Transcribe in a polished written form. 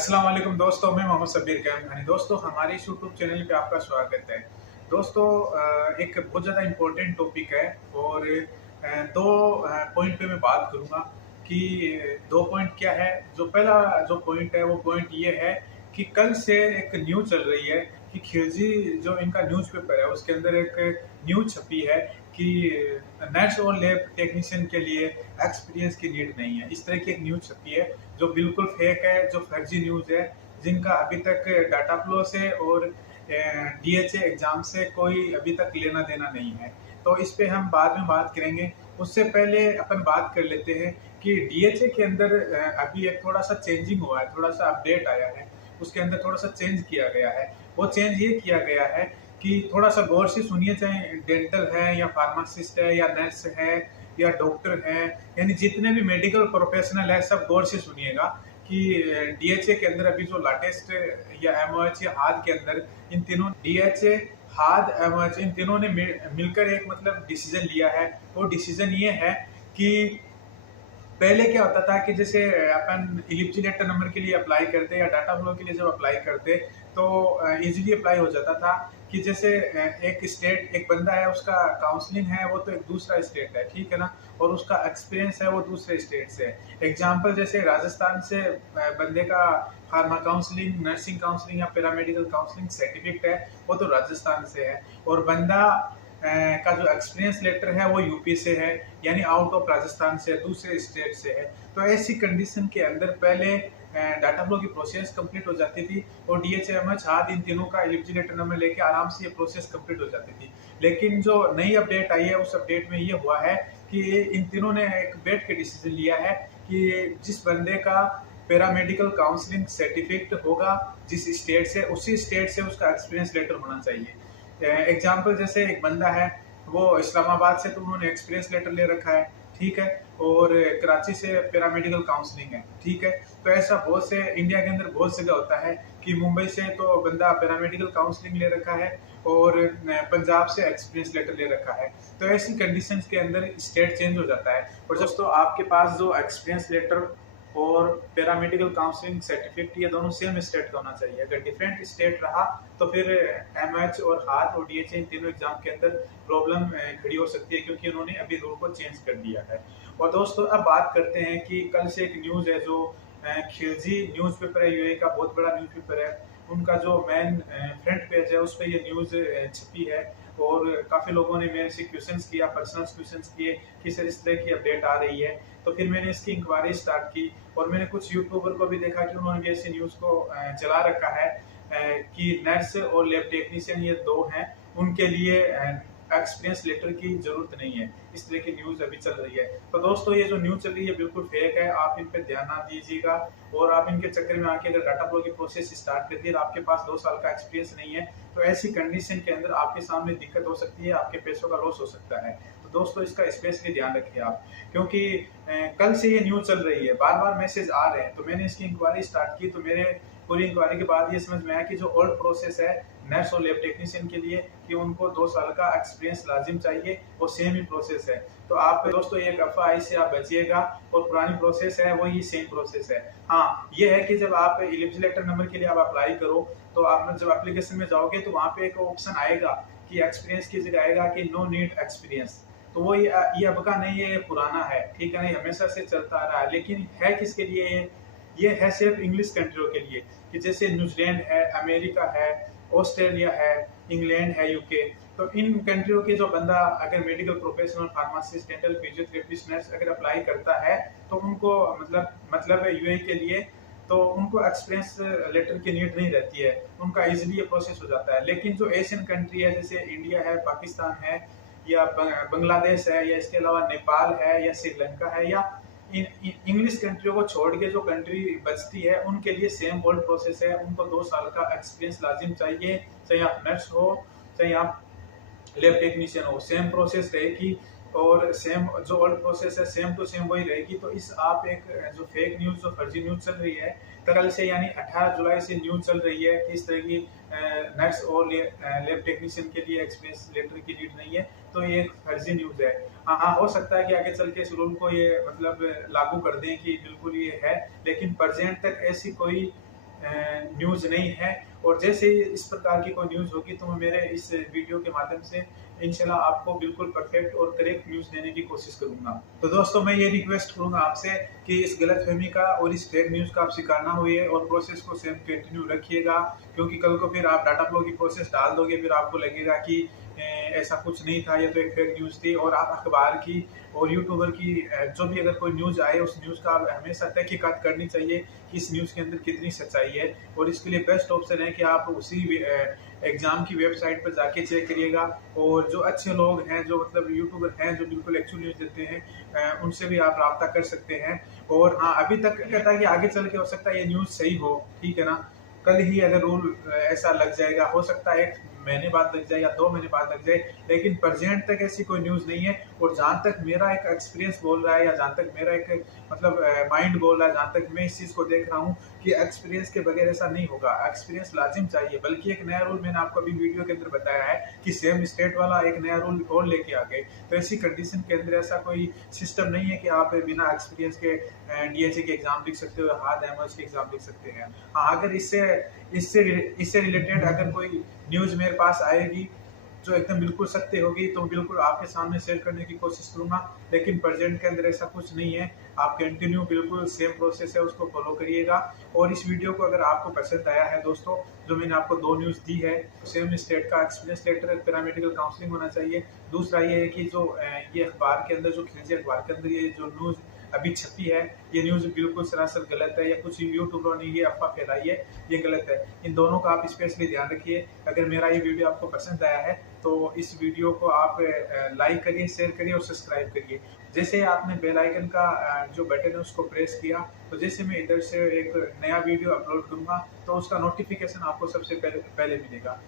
अस्सलाम वालेकुम दोस्तों, मैं मोहम्मद सबीर कैम। दोस्तों, हमारे इस यूट्यूब चैनल पे आपका स्वागत है। दोस्तों, एक बहुत ज़्यादा इम्पोर्टेंट टॉपिक है और दो पॉइंट पे मैं बात करूँगा कि दो पॉइंट क्या है। जो पहला जो पॉइंट है वो पॉइंट ये है कि कल से एक न्यूज़ चल रही है कि खिलजी जो इनका न्यूज़पेपर है उसके अंदर एक न्यूज़ छपी है कि नर्स और लैब टेक्नीशियन के लिए एक्सपीरियंस की नीड नहीं है। इस तरह की एक न्यूज़ छपी है जो बिल्कुल फेक है, जो फर्जी न्यूज़ है, जिनका अभी तक डाटा फ्लो से और डीएचए एग्जाम से कोई अभी तक लेना देना नहीं है। तो इस पे हम बाद में बात करेंगे। उससे पहले अपन बात कर लेते हैं कि डीएचए के अंदर अभी एक थोड़ा सा चेंजिंग हुआ है, थोड़ा सा अपडेट आया है। उसके अंदर थोड़ा सा चेंज किया गया है। वो चेंज ये किया गया है कि थोड़ा सा गौर से सुनिए, चाहे डेंटल है या फार्मासिस्ट है या नर्स है या डॉक्टर है, यानी जितने भी मेडिकल प्रोफेशनल है सब गौर से सुनिएगा कि डीएचए के अंदर अभी जो लेटेस्ट या एमओएच या हाद के अंदर इन तीनों डीएचए हाद एमओएच इन तीनों ने मिलकर एक मतलब डिसीजन लिया है। वो डिसीजन ये है कि पहले क्या होता था कि जैसे अपन एलिजिबिलिटी नंबर के लिए अप्लाई करते या डाटा फ्लो के लिए जब अप्लाई करते तो इजीली अप्लाई हो जाता था कि जैसे एक स्टेट एक बंदा है, उसका काउंसलिंग है वो तो एक दूसरा स्टेट है, ठीक है ना, और उसका एक्सपीरियंस है वो दूसरे स्टेट से। एग्जांपल जैसे राजस्थान से बंदे का फार्मा काउंसलिंग, नर्सिंग काउंसलिंग या पैरामेडिकल काउंसलिंग सर्टिफिकेट है वो तो राजस्थान से है, और बंदा का जो एक्सपीरियंस लेटर है वो यूपी से है, यानी आउट ऑफ राजस्थान से, दूसरे स्टेट से है। तो ऐसी कंडीशन के अंदर पहले डाटा फ्लो की प्रोसेस कंप्लीट हो जाती थी और डीएचएमएच हाथ इन तीनों का एलिजिबिलिटी नंबर लेके आराम से ये प्रोसेस कंप्लीट हो जाती थी। लेकिन जो नई अपडेट आई है उस अपडेट में ये हुआ है कि इन तीनों ने एक बैठ के डिसीजन लिया है कि जिस बंदे का पैरामेडिकल काउंसलिंग सर्टिफिकेट होगा जिस स्टेट से, उसी स्टेट से उसका एक्सपीरियंस लेटर होना चाहिए। एग्जाम्पल जैसे एक बंदा है वो इस्लामाबाद से, तो उन्होंने एक्सपीरियंस लेटर ले रखा है, ठीक है, और कराची से पैरामेडिकल काउंसलिंग है, ठीक है। तो ऐसा बहुत से इंडिया के अंदर बहुत जगह होता है कि मुंबई से तो बंदा पैरामेडिकल काउंसलिंग ले रखा है और पंजाब से एक्सपीरियंस लेटर ले रखा है। तो ऐसी कंडीशंस के अंदर स्टेट चेंज हो जाता है। और दोस्तों, आपके पास जो एक्सपीरियंस लेटर और पैरामेडिकल काउंसलिंग सर्टिफिकेट ये दोनों सेम स्टेट का होना चाहिए। अगर डिफरेंट स्टेट रहा तो फिर एमएच और हाथ और डीएचए इन तीनों एग्जाम के अंदर प्रॉब्लम खड़ी हो सकती है, क्योंकि उन्होंने अभी रूल को चेंज कर दिया है। और दोस्तों, अब बात करते हैं कि कल से एक न्यूज़ है जो खिलजी न्यूज़पेपर है, यूएई का बहुत बड़ा न्यूज़पेपर है, उनका जो मेन फ्रंट पेज है उस पर ये न्यूज़ छपी है। और काफ़ी लोगों ने मेरे से क्वेश्चंस किया, पर्सनल क्वेश्चंस किए कि सर इस तरह की अपडेट आ रही है। तो फिर मैंने इसकी इंक्वायरी स्टार्ट की और मैंने कुछ यूट्यूबर को भी देखा कि उन्होंने भी ऐसी न्यूज़ को चला रखा है कि नर्स और लैब टेक्नीशियन ये दो हैं, उनके लिए एक्सपीरियंस लेटर की जरूरत नहीं है। इस तरह की न्यूज़ अभी चल रही है। तो दोस्तों, ये जो न्यूज़ चल रही है बिल्कुल फेक है, आप इन पे ध्यान ना दीजिएगा। और आप इनके चक्कर में आके अगर डाटा फ्लो की प्रोसेस स्टार्ट कर दी और आपके पास 2 साल का एक्सपीरियंस नहीं है तो ऐसी कंडीशन के अंदर आपके सामने दिक्कत हो सकती है, आपके पैसों का लॉस हो सकता है। तो दोस्तों, इसका स्पेशली ध्यान रखिए आप, क्योंकि कल से ये न्यूज़ चल रही है, बार बार मैसेज आ रहे हैं। तो मैंने इसकी इंक्वायरी स्टार्ट की तो मेरे पूरी इंक्वायरी के बाद ये समझ में आया कि जो ओल्ड प्रोसेस है नर्स और लैब टेक्नीशियन के लिए कि उनको 2 साल का एक्सपीरियंस लाजिम चाहिए, वो सेम ही प्रोसेस है। तो आप दोस्तों एक अफवाह से आप बचिएगा, और पुरानी प्रोसेस है वही सेम प्रोसेस है। हाँ, ये है कि जब आप एलिजिबिलिटी नंबर के लिए आप अप्लाई करो तो आप जब एप्लीकेशन में जाओगे तो वहाँ पे एक ऑप्शन आएगा कि एक्सपीरियंस की जगह आएगा कि नो नीड एक्सपीरियंस। तो वो ये अब का नहीं है, ये पुराना है, ठीक है, नहीं हमेशा से चलता आ रहा है। लेकिन है किसके लिए ये है सिर्फ इंग्लिश कंट्रियों के लिए, कि जैसे न्यूजीलैंड है, अमेरिका है, ऑस्ट्रेलिया है, इंग्लैंड है, यूके। तो इन कंट्रियों के जो बंदा अगर medical professional, pharmacist, dental, physiotherapist, nurse अगर अप्लाई करता है तो उनको मतलब यूएई के लिए तो उनको एक्सपीरियंस लेटर की नीड नहीं रहती है, उनका इजीली ये प्रोसेस हो जाता है। लेकिन जो एशियन कंट्री है जैसे इंडिया है, पाकिस्तान है, या बांग्लादेश है, या इसके अलावा नेपाल है, या श्रीलंका है, या इंग्लिश कंट्रियों को छोड़ के जो कंट्री बचती है उनके लिए सेम ओल्ड प्रोसेस है। उनको 2 साल का एक्सपीरियंस लाजिम चाहिए, चाहे आप नर्स हो चाहे आप लैब टेक्नीशियन हो, सेम प्रोसेस रहेगी और सेम जो ओल्ड प्रोसेस है सेम टू सेम वही रहेगी। तो इस आप एक जो फेक न्यूज़, जो फर्जी न्यूज़ चल रही है कल से, यानी 18 जुलाई से न्यूज़ चल रही है कि इस तरह की नर्स और लैब टेक्नीशियन के लिए एक्सपीरियंस लेटर की नीड नहीं है, तो ये एक फर्जी न्यूज़ है। हाँ, हो सकता है कि आगे चल के इस रूल को ये मतलब लागू कर दें कि बिल्कुल ये है, लेकिन प्रेजेंट तक ऐसी कोई न्यूज़ नहीं है। और जैसे ही इस प्रकार की कोई न्यूज़ होगी तो मैं मेरे इस वीडियो के माध्यम से इंशाल्लाह आपको बिल्कुल परफेक्ट और करेक्ट न्यूज़ देने की कोशिश करूंगा। तो दोस्तों मैं ये रिक्वेस्ट करूंगा आपसे कि इस गलतफहमी का और इस फेक न्यूज़ का आप शिकार ना होइए और प्रोसेस को सेम कंटिन्यू रखिएगा, क्योंकि कल को फिर आप डाटा फ्लो की प्रोसेस डाल दोगे, फिर आपको लगेगा कि ऐसा कुछ नहीं था, ये तो एक फेक न्यूज़ थी। और आप अखबार की और यूट्यूबर की जो भी अगर कोई न्यूज़ आए उस न्यूज़ का आप हमेशा तहकीकात करनी चाहिए कि इस न्यूज़ के अंदर कितनी सच्चाई है। और इसके लिए बेस्ट ऑप्शन है कि आप उसी एग्ज़ाम की वेबसाइट पर जाके चेक करिएगा। और जो अच्छे लोग हैं, जो मतलब यूट्यूबर हैं जो बिल्कुल एक्चुअल न्यूज़ देते हैं, उनसे भी आप राब्ता कर सकते हैं। और हाँ, अभी तक कहता है कि आगे चल के हो सकता है ये न्यूज़ सही हो, ठीक है ना। कल ही अगर रूल ऐसा लग जाएगा, हो सकता है 1 महीने बाद लग जाए या 2 महीने बाद लग जाए, लेकिन प्रेजेंट तक ऐसी कोई न्यूज़ नहीं है। और जहाँ तक मेरा एक एक्सपीरियंस बोल रहा है या जहाँ तक मेरा एक मतलब माइंड बोल रहा है, जहाँ तक मैं इस चीज़ को देख रहा हूँ कि एक्सपीरियंस के बगैर ऐसा नहीं होगा। एक्सपीरियंस लाजिम चाहिए, बल्कि एक नया रूल मैंने आपको अभी वीडियो के अंदर बताया है कि सेम स्टेट वाला एक नया रूल और लेके आ गए। तो ऐसी कंडीशन के अंदर ऐसा कोई सिस्टम नहीं है कि आप बिना एक्सपीरियंस के डीएसए के एग्जाम लिख सकते हो, हार्ड एमएस के एग्जाम लिख सकते हैं। हाँ, अगर इससे इससे इससे रिलेटेड अगर कोई न्यूज़ मेरे पास आएगी जो एकदम बिल्कुल सत्य होगी तो बिल्कुल आपके सामने शेयर करने की कोशिश करूंगा। लेकिन प्रेजेंट के अंदर ऐसा कुछ नहीं है। आप कंटिन्यू बिल्कुल सेम प्रोसेस है उसको फॉलो करिएगा। और इस वीडियो को अगर आपको पसंद आया है दोस्तों, जो मैंने आपको 2 न्यूज़ दी है, सेम स्टेट का एक्सपीरियंस लेटर, पैरामेडिकल काउंसलिंग होना चाहिए। दूसरा ये है कि जो ये अखबार के अंदर, जो खिलजी अखबार के अंदर ये जो न्यूज़ अभी छपी है, ये न्यूज़ बिल्कुल सरासर गलत है, या कुछ यूट्यूबरों ने ये अफवाह फैलाई है, ये गलत है। इन दोनों का आप स्पेशली ध्यान रखिए। अगर मेरा ये वीडियो आपको पसंद आया है तो इस वीडियो को आप लाइक करिए, शेयर करिए और सब्सक्राइब करिए। जैसे आपने बेल आइकन का जो बटन है उसको प्रेस किया, तो जैसे मैं इधर से एक नया वीडियो अपलोड करूंगा तो उसका नोटिफिकेशन आपको सबसे पहले मिलेगा।